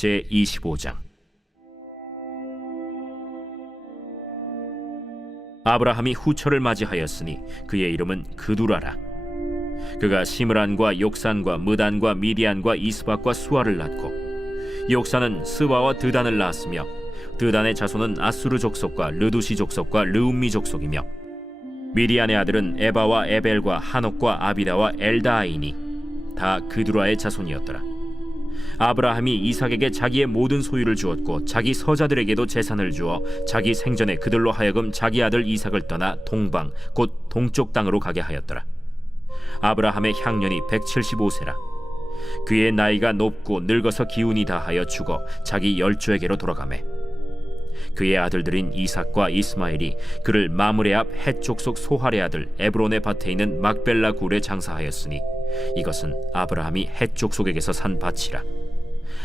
제25장. 아브라함이 후처를 맞이하였으니 그의 이름은 그두라라. 그가 시므란과 욕산과 무단과 미디안과 이스박과 수아를 낳고, 욕산은 스바와 드단을 낳았으며 드단의 자손은 아수르 족속과 르두시 족속과 르움미 족속이며, 미디안의 아들은 에바와 에벨과 하녹과 아비다와 엘다아이니 다 그두라의 자손이었더라. 아브라함이 이삭에게 자기의 모든 소유를 주었고 자기 서자들에게도 재산을 주어 자기 생전에 그들로 하여금 자기 아들 이삭을 떠나 동방 곧 동쪽 땅으로 가게 하였더라. 아브라함의 향년이 175세라. 그의 나이가 높고 늙어서 기운이 다하여 죽어 자기 열조에게로 돌아가매, 그의 아들들인 이삭과 이스마엘이 그를 마므레 앞 헷 족속 소할의 아들 에브론의 밭에 있는 막벨라 굴에 장사하였으니 이것은 아브라함이 헷 족속에게서 산 밭이라.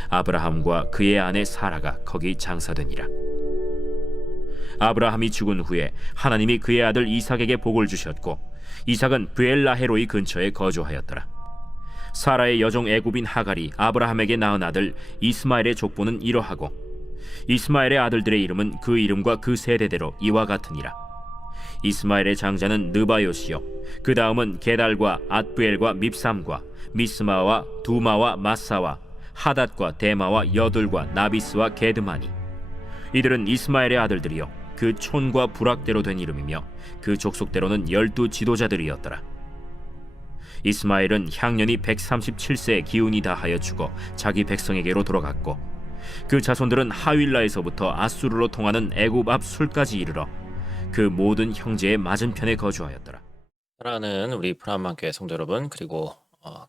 아브라함과 그의 아내 사라가 거기 장사되니라. 아브라함이 죽은 후에 하나님이 그의 아들 이삭에게 복을 주셨고, 이삭은 브엘라헤로이 근처에 거주하였더라. 사라의 여종 애굽인 하갈이 아브라함에게 낳은 아들 이스마엘의 족보는 이러하고, 이스마엘의 아들들의 이름은 그 이름과 그 세대대로 이와 같으니라. 이스마엘의 장자는 느바요시요, 그 다음은 게달과 앗부엘과 밉삼과 미스마와 두마와 마사와 하닷과 데마와 여둘과 나비스와 게드마니. 이들은 이스마엘의 아들들이요 그 촌과 부락대로 된 이름이며 그 족속대로는 12 지도자들이었더라. 이스마엘은 향년이 137세에 기운이 다하여 죽어 자기 백성에게로 돌아갔고, 그 자손들은 하윌라에서부터 아수르로 통하는 애굽 앞 술까지 이르러 그 모든 형제의 맞은편에 거주하였더라. 사랑하는 우리 프라임교회 성도 여러분, 그리고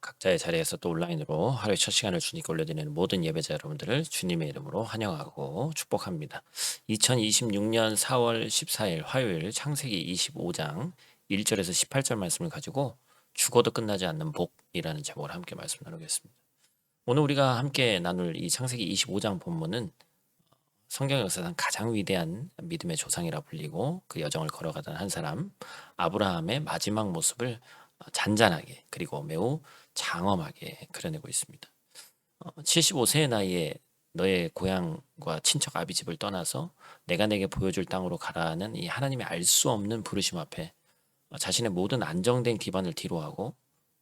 각자의 자리에서 또 온라인으로 하루의 첫 시간을 주님께 올려드리는 모든 예배자 여러분들을 주님의 이름으로 환영하고 축복합니다. 2026년 4월 14일 화요일 창세기 25장 1절에서 18절 말씀을 가지고 죽어도 끝나지 않는 복이라는 제목으로 함께 말씀 나누겠습니다. 오늘 우리가 함께 나눌 이 창세기 25장 본문은 성경 역사상 가장 위대한 믿음의 조상이라 불리고 그 여정을 걸어가던 한 사람 아브라함의 마지막 모습을 잔잔하게 그리고 매우 장엄하게 그려내고 있습니다. 75세의 나이에 너의 고향과 친척 아비집을 떠나서 내가 내게 보여줄 땅으로 가라는 이 하나님의 알 수 없는 부르심 앞에 자신의 모든 안정된 기반을 뒤로하고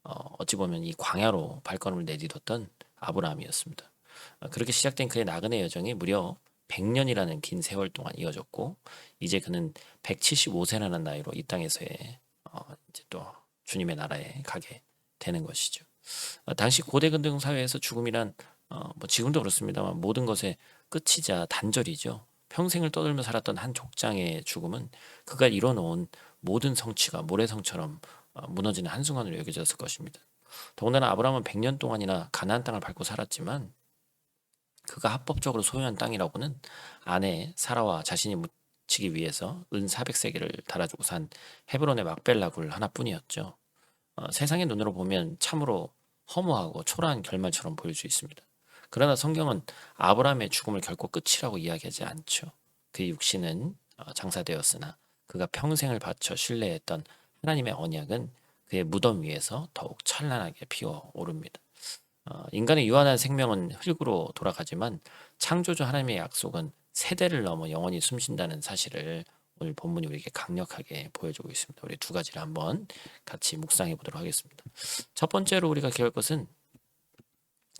어찌 보면 이 광야로 발걸음을 내딛었던 아브라함이었습니다. 그렇게 시작된 그의 나그네 여정이 무려 100년이라는 긴 세월 동안 이어졌고, 이제 그는 175세라는 나이로 이 땅에서의 이제 또 주님의 나라에 가게 되는 것이죠. 당시 고대 근동 사회에서 죽음이란 뭐 지금도 그렇습니다만 모든 것의 끝이자 단절이죠. 평생을 떠들며 살았던 한 족장의 죽음은 그가 이뤄놓은 모든 성취가 모래성처럼 무너지는 한순간으로 여겨졌을 것입니다. 더군다나 아브라함은 100년 동안이나 가나안 땅을 밟고 살았지만 그가 합법적으로 소유한 땅이라고는 아내 사라와 자신이 묻히기 위해서 은 400세겔을 달아주고 산 헤브론의 막벨라 굴 하나뿐이었죠. 세상의 눈으로 보면 참으로 허무하고 초라한 결말처럼 보일 수 있습니다. 그러나 성경은 아브라함의 죽음을 결코 끝이라고 이야기하지 않죠. 그의 육신은 장사되었으나 그가 평생을 바쳐 신뢰했던 하나님의 언약은 그의 무덤 위에서 더욱 찬란하게 피어오릅니다. 인간의 유한한 생명은 흙으로 돌아가지만 창조주 하나님의 약속은 세대를 넘어 영원히 숨쉰다는 사실을 오늘 본문이 우리에게 강력하게 보여주고 있습니다. 우리 두 가지를 한번 같이 묵상해 보도록 하겠습니다. 첫 번째로 우리가 기억할 것은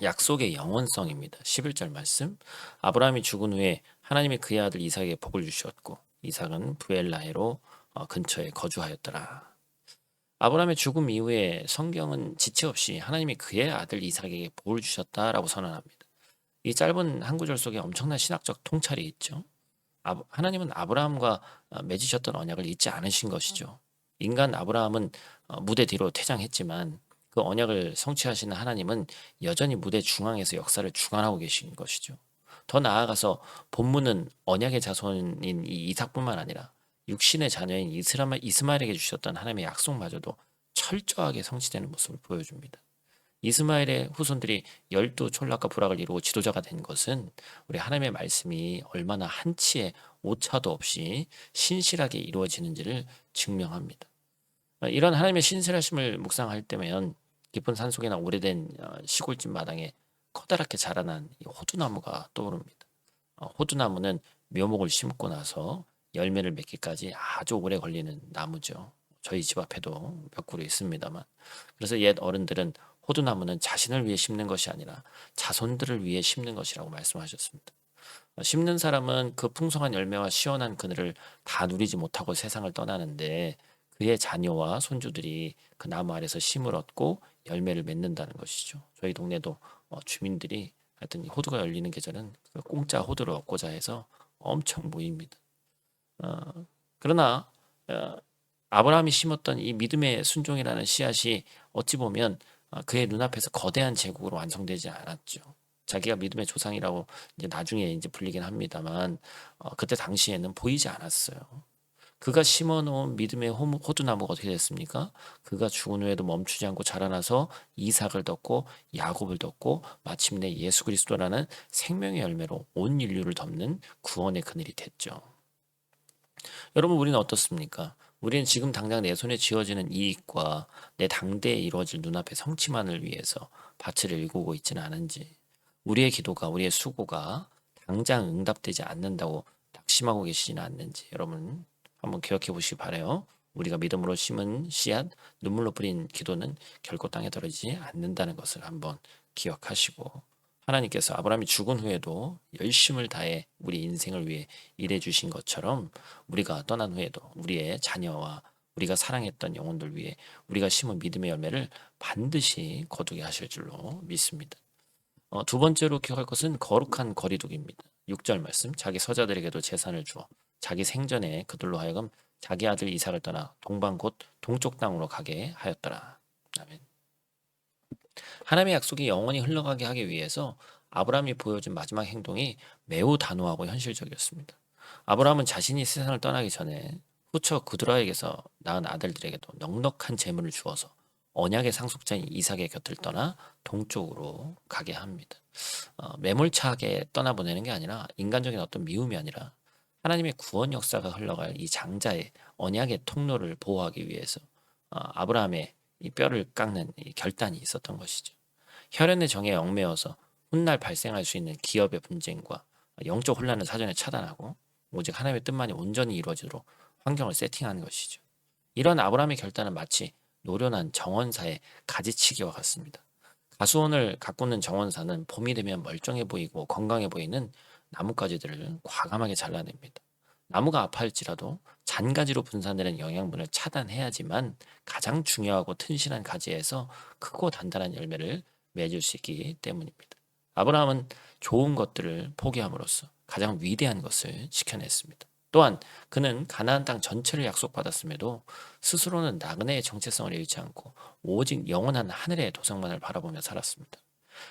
약속의 영원성입니다. 11절 말씀, 아브라함이 죽은 후에 하나님이 그의 아들 이삭에게 복을 주셨고 이삭은 브엘라헤로 근처에 거주하였더라. 아브라함의 죽음 이후에 성경은 지체 없이 하나님이 그의 아들 이삭에게 복을 주셨다라고 선언합니다. 이 짧은 한 구절 속에 엄청난 신학적 통찰이 있죠. 하나님은 아브라함과 맺으셨던 언약을 잊지 않으신 것이죠. 인간 아브라함은 무대 뒤로 퇴장했지만 그 언약을 성취하시는 하나님은 여전히 무대 중앙에서 역사를 주관하고 계신 것이죠. 더 나아가서 본문은 언약의 자손인 이 이삭뿐만 아니라 육신의 자녀인 이스마엘에게 주셨던 하나님의 약속마저도 철저하게 성취되는 모습을 보여줍니다. 이스마엘의 후손들이 12 촌락과 부락을 이루고 지도자가 된 것은 우리 하나님의 말씀이 얼마나 한치의 오차도 없이 신실하게 이루어지는지를 증명합니다. 이런 하나님의 신실하심을 묵상할 때면 깊은 산속이나 오래된 시골집 마당에 커다랗게 자라난 이 호두나무가 떠오릅니다. 호두나무는 묘목을 심고 나서 열매를 맺기까지 아주 오래 걸리는 나무죠. 저희 집 앞에도 몇 그루 있습니다만. 그래서 옛 어른들은 호두나무는 자신을 위해 심는 것이 아니라 자손들을 위해 심는 것이라고 말씀하셨습니다. 심는 사람은 그 풍성한 열매와 시원한 그늘을 다 누리지 못하고 세상을 떠나는데 그의 자녀와 손주들이 그 나무 아래서 쉼을 얻고 열매를 맺는다는 것이죠. 저희 동네도 주민들이 하여튼 이 호두가 열리는 계절은 그 공짜 호두를 얻고자 해서 엄청 모입니다. 그러나 아브라함이 심었던 이 믿음의 순종이라는 씨앗이 어찌 보면 그의 눈앞에서 거대한 제국으로 완성되지 않았죠. 자기가 믿음의 조상이라고 이제 나중에 이제 불리긴 합니다만 그때 당시에는 보이지 않았어요. 그가 심어놓은 믿음의 호두나무가 어떻게 됐습니까? 그가 죽은 후에도 멈추지 않고 자라나서 이삭을 덮고 야곱을 덮고 마침내 예수 그리스도라는 생명의 열매로 온 인류를 덮는 구원의 그늘이 됐죠. 여러분 우리는 어떻습니까? 우리는 지금 당장 내 손에 쥐어지는 이익과 내 당대에 이루어질 눈앞의 성취만을 위해서 밭을 일구고 있지는 않은지, 우리의 기도가 우리의 수고가 당장 응답되지 않는다고 낙심하고 계시지는 않는지 여러분 한번 기억해 보시기 바라요. 우리가 믿음으로 심은 씨앗, 눈물로 뿌린 기도는 결코 땅에 떨어지지 않는다는 것을 한번 기억하시고, 하나님께서 아브라함이 죽은 후에도 열심을 다해 우리 인생을 위해 일해 주신 것처럼 우리가 떠난 후에도 우리의 자녀와 우리가 사랑했던 영혼들 위해 우리가 심은 믿음의 열매를 반드시 거두게 하실 줄로 믿습니다. 두 번째로 기억할 것은 거룩한 거리두기입니다. 6절 말씀, 자기 서자들에게도 재산을 주어 자기 생전에 그들로 하여금 자기 아들 이삭을 떠나 동방 곧 동쪽 땅으로 가게 하였더라. 아멘. 하나님의 약속이 영원히 흘러가게 하기 위해서 아브라함이 보여준 마지막 행동이 매우 단호하고 현실적이었습니다. 아브라함은 자신이 세상을 떠나기 전에 후처 그두라에게서 낳은 아들들에게도 넉넉한 재물을 주어서 언약의 상속자인 이삭의 곁을 떠나 동쪽으로 가게 합니다. 매몰차게 떠나보내는 게 아니라 인간적인 어떤 미움이 아니라 하나님의 구원 역사가 흘러갈 이 장자의 언약의 통로를 보호하기 위해서 아브라함의 이 뼈를 깎는 이 결단이 있었던 것이죠. 혈연의 정에 얽매여서 훗날 발생할 수 있는 기업의 분쟁과 영적 혼란을 사전에 차단하고 오직 하나님의 뜻만이 온전히 이루어지도록 환경을 세팅하는 것이죠. 이런 아브라함의 결단은 마치 노련한 정원사의 가지치기와 같습니다. 가수원을 가꾸는 정원사는 봄이 되면 멀쩡해 보이고 건강해 보이는 나뭇가지들을 과감하게 잘라냅니다. 나무가 아파할지라도 잔가지로 분산되는 영양분을 차단해야지만 가장 중요하고 튼실한 가지에서 크고 단단한 열매를 맺을 수 있기 때문입니다. 아브라함은 좋은 것들을 포기함으로써 가장 위대한 것을 지켜냈습니다. 또한 그는 가나안 땅 전체를 약속받았음에도 스스로는 나그네의 정체성을 잃지 않고 오직 영원한 하늘의 도성만을 바라보며 살았습니다.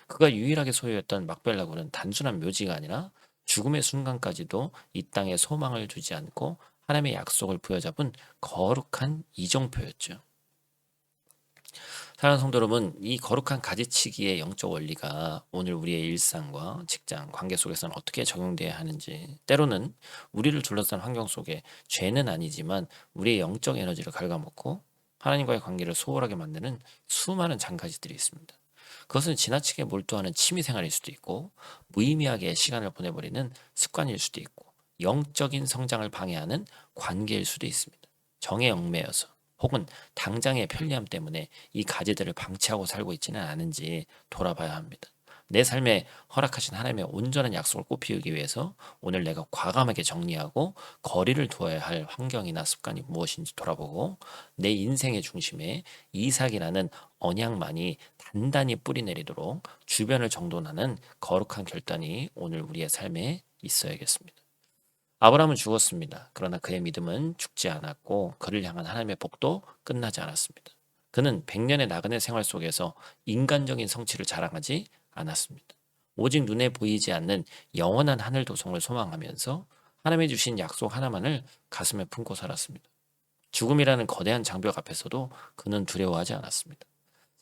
그가 유일하게 소유했던 막벨라굴은 단순한 묘지가 아니라 죽음의 순간까지도 이 땅에 소망을 두지 않고 하나님의 약속을 부여잡은 거룩한 이정표였죠. 사랑하는 성도 여러분, 이 거룩한 가지치기의 영적 원리가 오늘 우리의 일상과 직장, 관계 속에서는 어떻게 적용돼야 하는지, 때로는 우리를 둘러싼 환경 속에 죄는 아니지만 우리의 영적 에너지를 갉아먹고 하나님과의 관계를 소홀하게 만드는 수많은 잔가지들이 있습니다. 그것은 지나치게 몰두하는 취미생활일 수도 있고 무의미하게 시간을 보내버리는 습관일 수도 있고 영적인 성장을 방해하는 관계일 수도 있습니다. 정에 얽매여서 혹은 당장의 편리함 때문에 이 가지들을 방치하고 살고 있지는 않은지 돌아봐야 합니다. 내 삶에 허락하신 하나님의 온전한 약속을 꽃피우기 위해서 오늘 내가 과감하게 정리하고 거리를 두어야 할 환경이나 습관이 무엇인지 돌아보고 내 인생의 중심에 이삭이라는 언약만이 단단히 뿌리내리도록 주변을 정돈하는 거룩한 결단이 오늘 우리의 삶에 있어야겠습니다. 아브라함은 죽었습니다. 그러나 그의 믿음은 죽지 않았고 그를 향한 하나님의 복도 끝나지 않았습니다. 그는 100년의 나그네 생활 속에서 인간적인 성취를 자랑하지 않았습니다. 오직 눈에 보이지 않는 영원한 하늘 도성을 소망하면서 하나님이 주신 약속 하나만을 가슴에 품고 살았습니다. 죽음이라는 거대한 장벽 앞에서도 그는 두려워하지 않았습니다.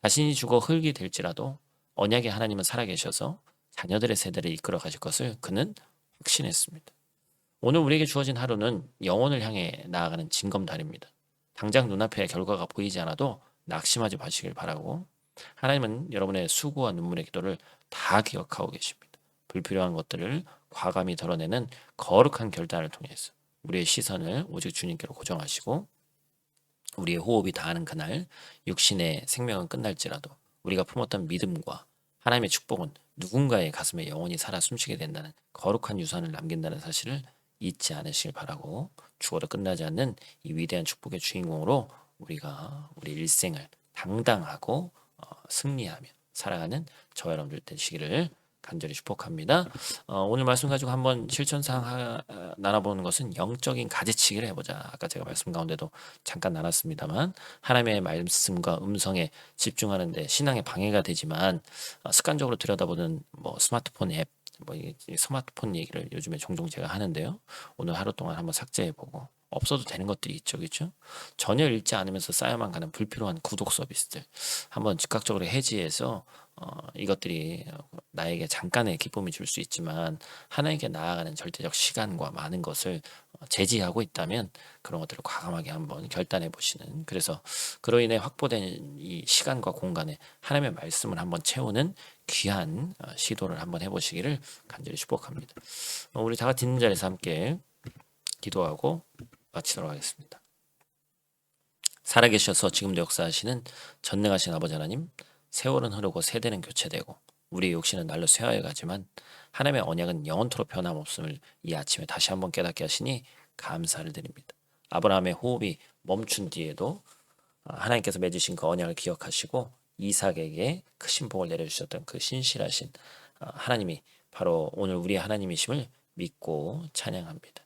자신이 죽어 흙이 될지라도 언약의 하나님은 살아계셔서 자녀들의 세대를 이끌어 가실 것을 그는 확신했습니다. 오늘 우리에게 주어진 하루는 영혼을 향해 나아가는 징검다리입니다. 당장 눈앞에 결과가 보이지 않아도 낙심하지 마시길 바라고 하나님은 여러분의 수고와 눈물의 기도를 다 기억하고 계십니다. 불필요한 것들을 과감히 덜어내는 거룩한 결단을 통해서 우리의 시선을 오직 주님께로 고정하시고 우리의 호흡이 닿는 그날 육신의 생명은 끝날지라도 우리가 품었던 믿음과 하나님의 축복은 누군가의 가슴에 영원히 살아 숨쉬게 된다는 거룩한 유산을 남긴다는 사실을 잊지 않으시길 바라고 죽어도 끝나지 않는 이 위대한 축복의 주인공으로 우리가 우리 일생을 당당하고 승리하며 살아가는 저와 여러분들 되시기를 간절히 축복합니다. 오늘 말씀 가지고 한번 실천사항 나눠보는 것은 영적인 가지치기를 해보자. 아까 제가 말씀 가운데도 잠깐 나눴습니다만 하나님의 말씀과 음성에 집중하는데 신앙에 방해가 되지만 습관적으로 들여다보는 뭐 스마트폰 앱, 이 스마트폰 얘기를 요즘에 종종 제가 하는데요. 오늘 하루 동안 한번 삭제해보고 없어도 되는 것들이 있죠, 그렇죠? 전혀 읽지 않으면서 쌓여만 가는 불필요한 구독 서비스들 한번 즉각적으로 해지해서 이것들이 나에게 잠깐의 기쁨이 줄 수 있지만 하나님께 나아가는 절대적 시간과 많은 것을 제지하고 있다면 그런 것들을 과감하게 한번 결단해 보시는, 그래서 그로 인해 확보된 이 시간과 공간에 하나님의 말씀을 한번 채우는 귀한 시도를 한번 해보시기를 간절히 축복합니다. 우리 다 같이 있는 자리에서 함께 기도하고 마치도록 하겠습니다. 살아계셔서 지금도 역사하시는 전능하신 아버지 하나님, 세월은 흐르고 세대는 교체되고 우리의 욕심은 날로 쇠하여 가지만 하나님의 언약은 영원토록 변함없음을 이 아침에 다시 한번 깨닫게 하시니 감사를 드립니다. 아브라함의 호흡이 멈춘 뒤에도 하나님께서 맺으신 그 언약을 기억하시고 이삭에게 크신 복을 내려주셨던 그 신실하신 하나님이 바로 오늘 우리의 하나님이심을 믿고 찬양합니다.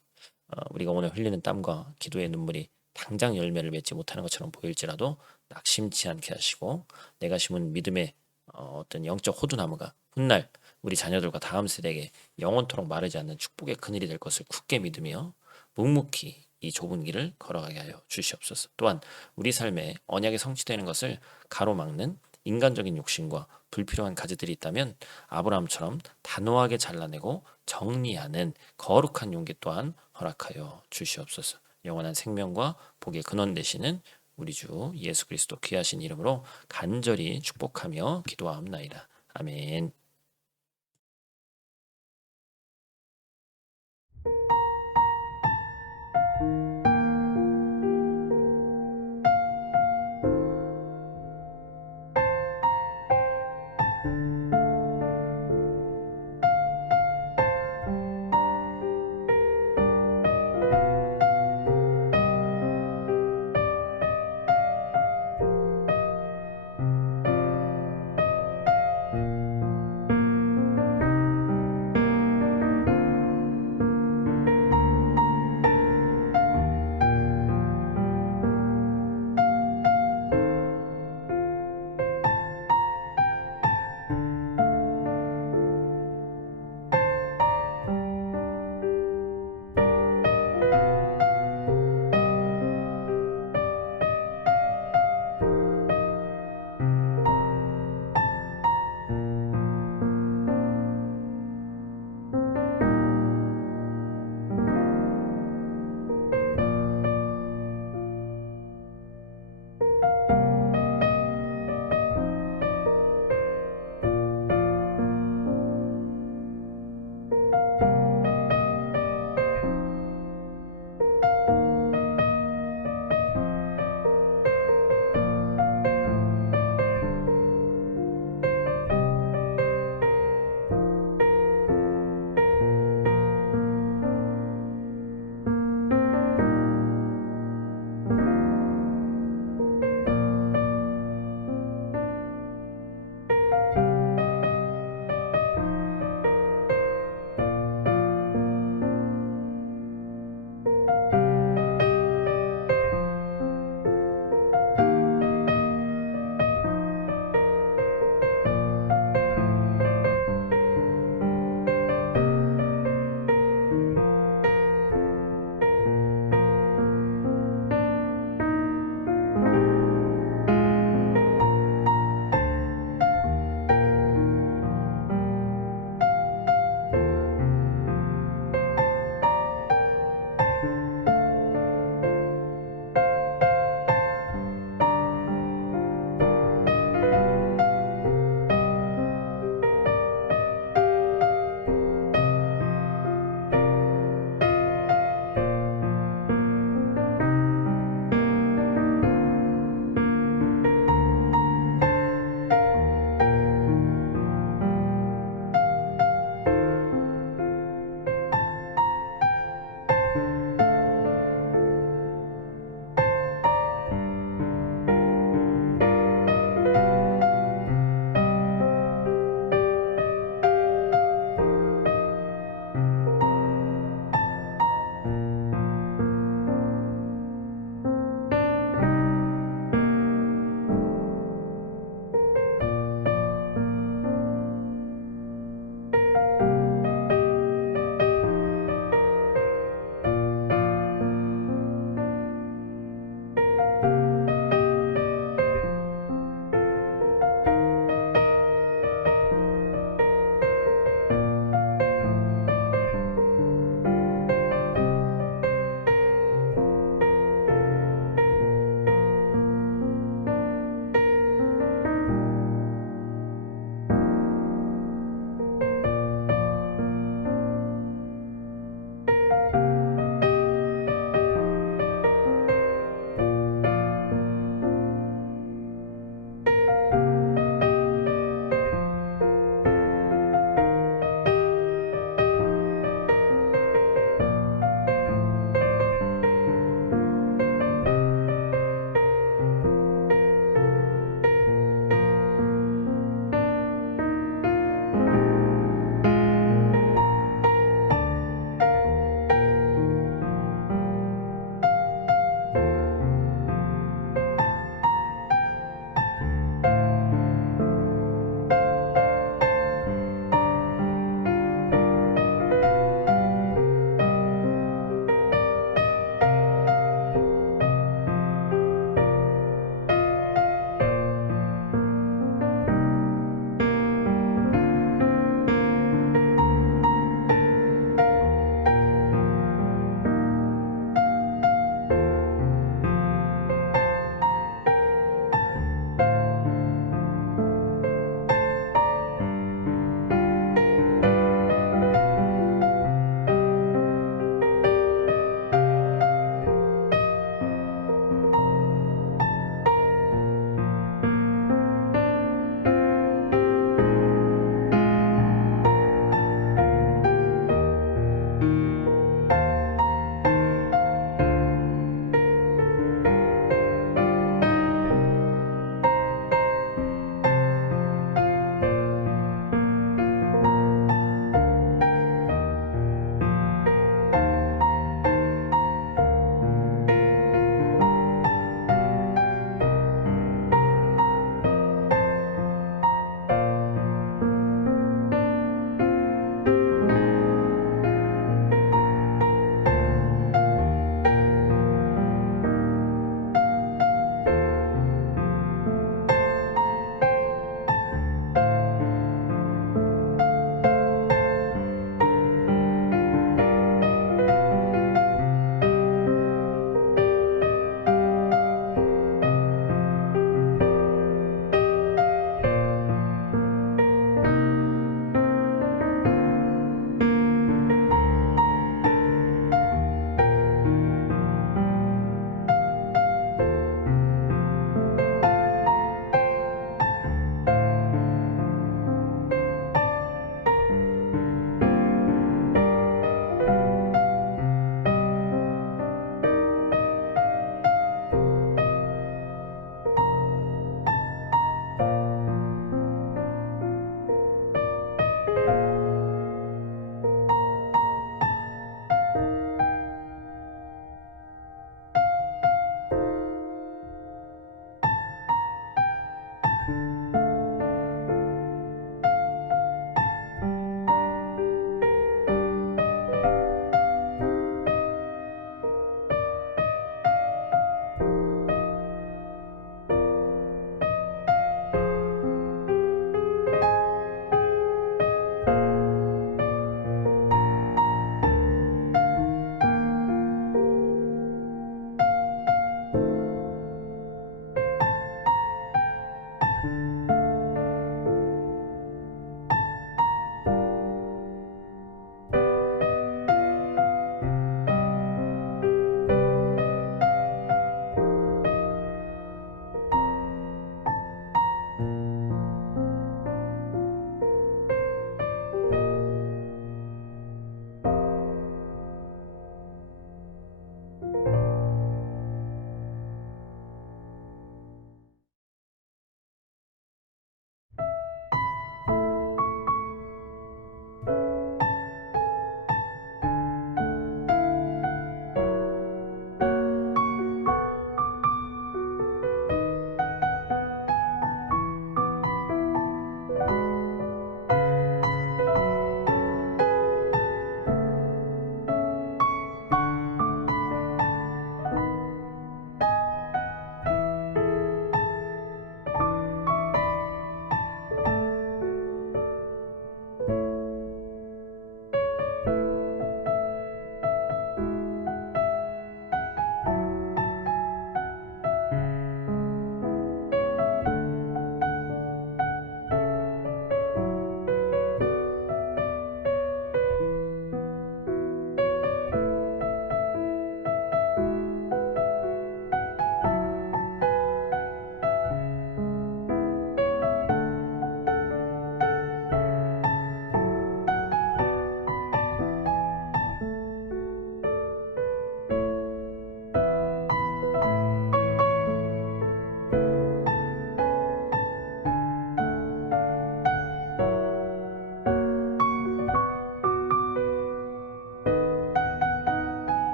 우리가 오늘 흘리는 땀과 기도의 눈물이 당장 열매를 맺지 못하는 것처럼 보일지라도 낙심치 않게 하시고 내가 심은 믿음의 어떤 영적 호두나무가 훗날 우리 자녀들과 다음 세대에게 영원토록 마르지 않는 축복의 그늘이 될 것을 굳게 믿으며 묵묵히 이 좁은 길을 걸어가게 하여 주시옵소서. 또한 우리 삶에 언약이 성취되는 것을 가로막는 인간적인 욕심과 불필요한 가지들이 있다면 아브라함처럼 단호하게 잘라내고 정리하는 거룩한 용기 또한 허락하여 주시옵소서. 영원한 생명과 복의 근원 되시는 우리 주 예수 그리스도 귀하신 이름으로 간절히 축복하며 기도하옵나이다. 아멘.